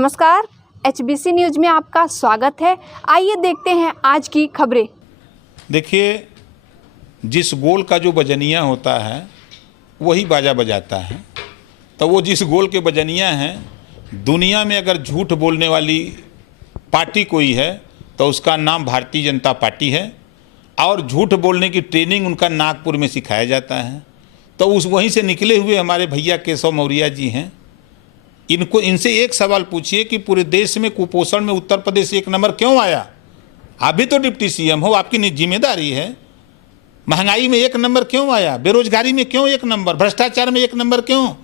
नमस्कार, HBC news में आपका स्वागत है। आइए देखते हैं आज की खबरें। देखिए, जिस गोल का जो बजनिया होता है वही बाजा बजाता है। तो वो जिस गोल के बजनिया हैं, दुनिया में अगर झूठ बोलने वाली पार्टी कोई है तो उसका नाम भारतीय जनता पार्टी है। और झूठ बोलने की ट्रेनिंग उनका नागपुर में सिखाया जाता है। तो उस वहीं से निकले हुए हमारे भैया केशव मौर्य जी हैं। इनसे एक सवाल पूछिए कि पूरे देश में कुपोषण में उत्तर प्रदेश एक नंबर क्यों आया। आप भी तो डिप्टी सीएम हो, आपकी जिम्मेदारी है। महंगाई में एक नंबर क्यों आया, बेरोजगारी में क्यों एक नंबर, भ्रष्टाचार में एक नंबर क्यों।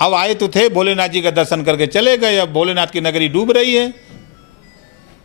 अब आए तो थे, भोलेनाथ जी का दर्शन करके चले गए। अब भोलेनाथ की नगरी डूब रही है।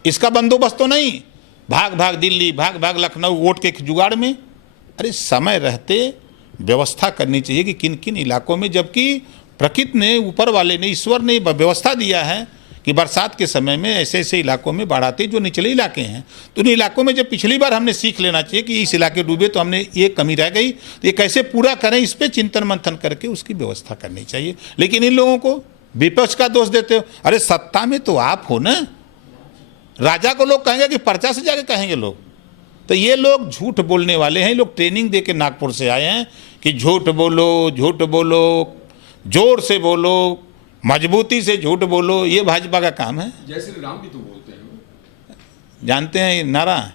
इसका बंदोबस्त तो नहीं, भाग भाग दिल्ली, भाग भाग लखनऊ वोट के जुगाड़ में। अरे समय रहते व्यवस्था करनी चाहिए कि किन किन इलाकों में, जबकि प्रकृति ने, ऊपर वाले ने, ईश्वर ने व्यवस्था दिया है कि बरसात के समय में ऐसे ऐसे इलाकों में बाढ़ आती है जो निचले इलाके हैं। तो उन इलाकों में जब पिछली बार हमने सीख लेना चाहिए कि इस इलाके डूबे तो हमने ये कमी रह गई, तो ये कैसे पूरा करें, इस पर चिंतन मंथन करके उसकी व्यवस्था करनी चाहिए। लेकिन इन लोगों को विपक्ष का दोष देते हो। अरे सत्ता में तो आप हो ना, राजा को लोग कहेंगे कि पर्चा से जाके कहेंगे लोग। तो ये लोग झूठ बोलने वाले हैं। लोग ट्रेनिंग दे के नागपुर से आए हैं कि झूठ बोलो, जोर से बोलो, मजबूती से झूठ बोलो। ये भाजपा का काम है। जय श्री राम भी तो बोलते हैं, जानते हैं नारा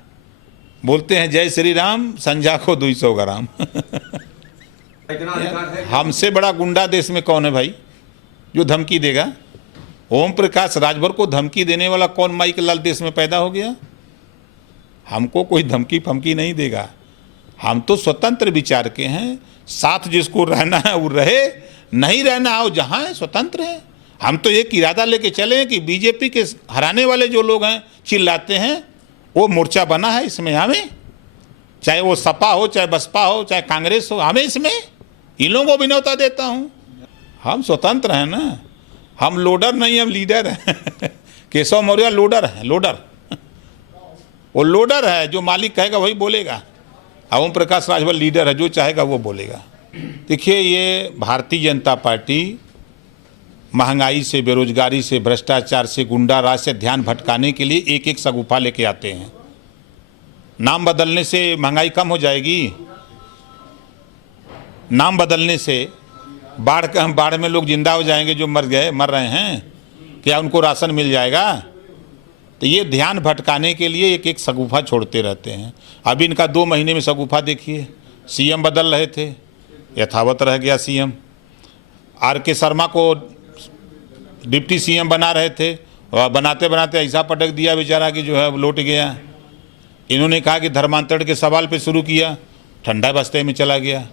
बोलते हैं, जय श्री राम संझा को 200 ग्राम। इतना अधिकार है। हमसे बड़ा गुंडा देश में कौन है भाई जो धमकी देगा। ओम प्रकाश राजभर को धमकी देने वाला कौन माई के लाल देश में पैदा हो गया। हमको कोई धमकी फमकी नहीं देगा। हम तो स्वतंत्र विचार के हैं। साथ जिसको रहना है वो रहे, नहीं रहना हो जहाँ है, स्वतंत्र है। हम तो एक इरादा लेके चले हैं कि बीजेपी के हराने वाले जो लोग हैं, चिल्लाते हैं, वो मोर्चा बना है इसमें हमें, चाहे वो सपा हो, चाहे बसपा हो, चाहे कांग्रेस हो, हमें इसमें इन लोगों को भी न्योता देता हूँ। हम स्वतंत्र हैं ना, हम लोडर नहीं, हम लीडर हैं। केशव मौर्य लोडर है, लोडर। वो लोडर है, जो मालिक कहेगा वही बोलेगा। ओम प्रकाश राजभर लीडर है, जो चाहेगा वो बोलेगा। देखिए, ये भारतीय जनता पार्टी महंगाई से, बेरोजगारी से, भ्रष्टाचार से, गुंडा राज से ध्यान भटकाने के लिए एक एक सगुफा लेके आते हैं। नाम बदलने से महंगाई कम हो जाएगी? नाम बदलने से बाढ़ में लोग जिंदा हो जाएंगे जो मर रहे हैं, क्या उनको राशन मिल जाएगा? तो ये ध्यान भटकाने के लिए एक एक सगुफा छोड़ते रहते हैं। अभी इनका 2 महीने में सगुफा देखिए। सीएम बदल रहे थे, यथावत रह गया सीएम। RK शर्मा को डिप्टी सीएम बना रहे थे, और बनाते बनाते ऐसा पटक दिया बेचारा कि जो है लौट गया। इन्होंने कहा कि धर्मांतरण के सवाल पे शुरू किया, ठंडा बस्ते में चला गया।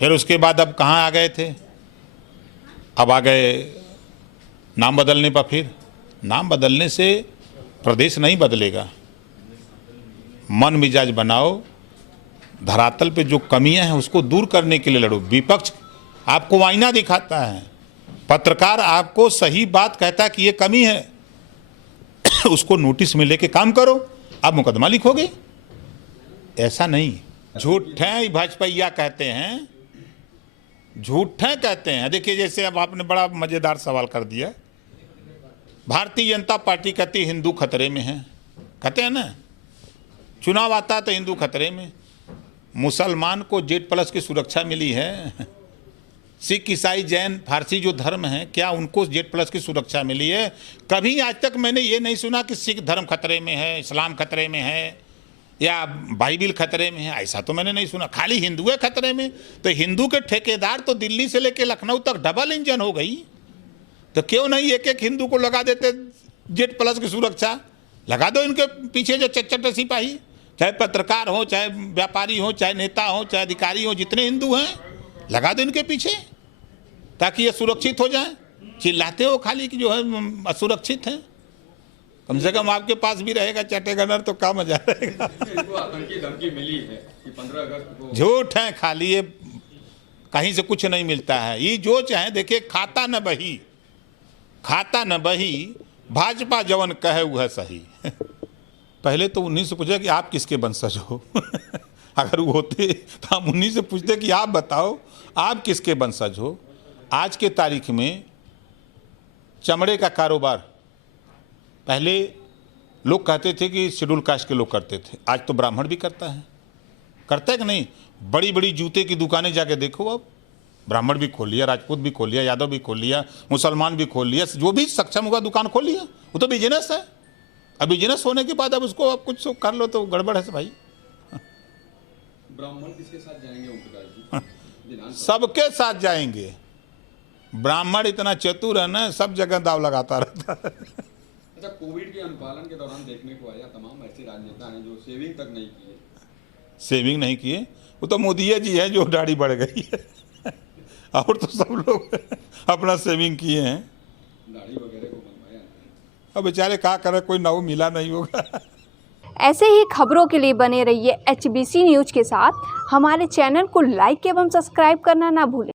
फिर उसके बाद अब कहाँ आ गए थे, अब आ गए नाम बदलने पर। फिर नाम बदलने से प्रदेश नहीं बदलेगा। मन मिजाज बनाओ, धरातल पे जो कमियां हैं उसको दूर करने के लिए लड़ो। विपक्ष आपको आईना दिखाता है, पत्रकार आपको सही बात कहता है कि ये कमी है, उसको नोटिस में लेके काम करो। अब मुकदमा लिखोगे, ऐसा नहीं। झूठ है भाजपा कहते हैं, झूठे कहते हैं। देखिए, जैसे अब आपने बड़ा मजेदार सवाल कर दिया। भारतीय जनता पार्टी कहती है हिंदू खतरे में है, कहते हैं ना, चुनाव आता तो हिंदू खतरे में। मुसलमान को Z+ की सुरक्षा मिली है। सिख, ईसाई, जैन, फारसी जो धर्म हैं, क्या उनको Z+ की सुरक्षा मिली है? कभी आज तक मैंने ये नहीं सुना कि सिख धर्म खतरे में है, इस्लाम खतरे में है, या बाइबिल खतरे में है। ऐसा तो मैंने नहीं सुना। खाली हिंदू है खतरे में। तो हिंदू के ठेकेदार तो दिल्ली से लेकर लखनऊ तक डबल इंजन हो गई। तो क्यों नहीं एक एक हिंदू को लगा देते Z+ की सुरक्षा? लगा दो इनके पीछे जो चच्चट सिपाही, चाहे पत्रकार हो, चाहे व्यापारी हो, चाहे नेता हो, चाहे अधिकारी हो, जितने हिंदू हैं लगा दो इनके पीछे, ताकि ये सुरक्षित हो जाए। चिल्लाते हो खाली कि जो है असुरक्षित है। कम से कम आपके पास भी रहेगा चटेगनर, तो क्या मजा रहेगा। आतंकी धमकी मिली है कि 15 अगस्त को। झूठ है खाली, ये कहीं से कुछ नहीं मिलता है। ये जो चाहे, देखिए, खाता न बही भाजपा जवन कहे वह सही। पहले तो उन्हीं से पूछा कि आप किसके वंशज हो। अगर वो होते तो हम उन्हीं से पूछते कि आप बताओ आप किसके वंशज हो। आज के तारीख में चमड़े का कारोबार पहले लोग कहते थे कि शेड्यूल कास्ट के लोग करते थे, आज तो ब्राह्मण भी करता है कि नहीं। बड़ी बड़ी जूते की दुकानें जाके देखो, अब ब्राह्मण भी खोल लिया, राजपूत भी खोल लिया, यादव भी खोल लिया, मुसलमान भी खोल लिया, जो भी सक्षम होगा दुकान खोल लिया। वो तो बिजनेस है। अब बिजनेस होने के बाद अब उसको आप कुछ कर लो तो गड़बड़ है भाई। ब्राह्मण किसके साथ जाएंगे ओम प्रकाश जी? विधानसभा सबके साथ जाएंगे। ब्राह्मण इतना चतुर है ना, सब जगह दाव लगाता रहता है। अच्छा, कोविड के अनुपालन के दौरान देखने को आया तमाम ऐसे राजनेता हैं जो सेविंग तक नहीं किए। सेविंग नहीं किए, वो तो मोदी जी है जो दाढ़ी बढ़ गई है। और तो सब लोग अपना सेविंग किए हैं। दाढ़ी वगैरह को बनवाया नहीं। अब बेचारे क्या करे, कोई नाव मिला नहीं होगा। ऐसे ही खबरों के लिए बने रहिए HBC न्यूज़ के साथ। हमारे चैनल को लाइक एवं सब्सक्राइब करना ना भूलें।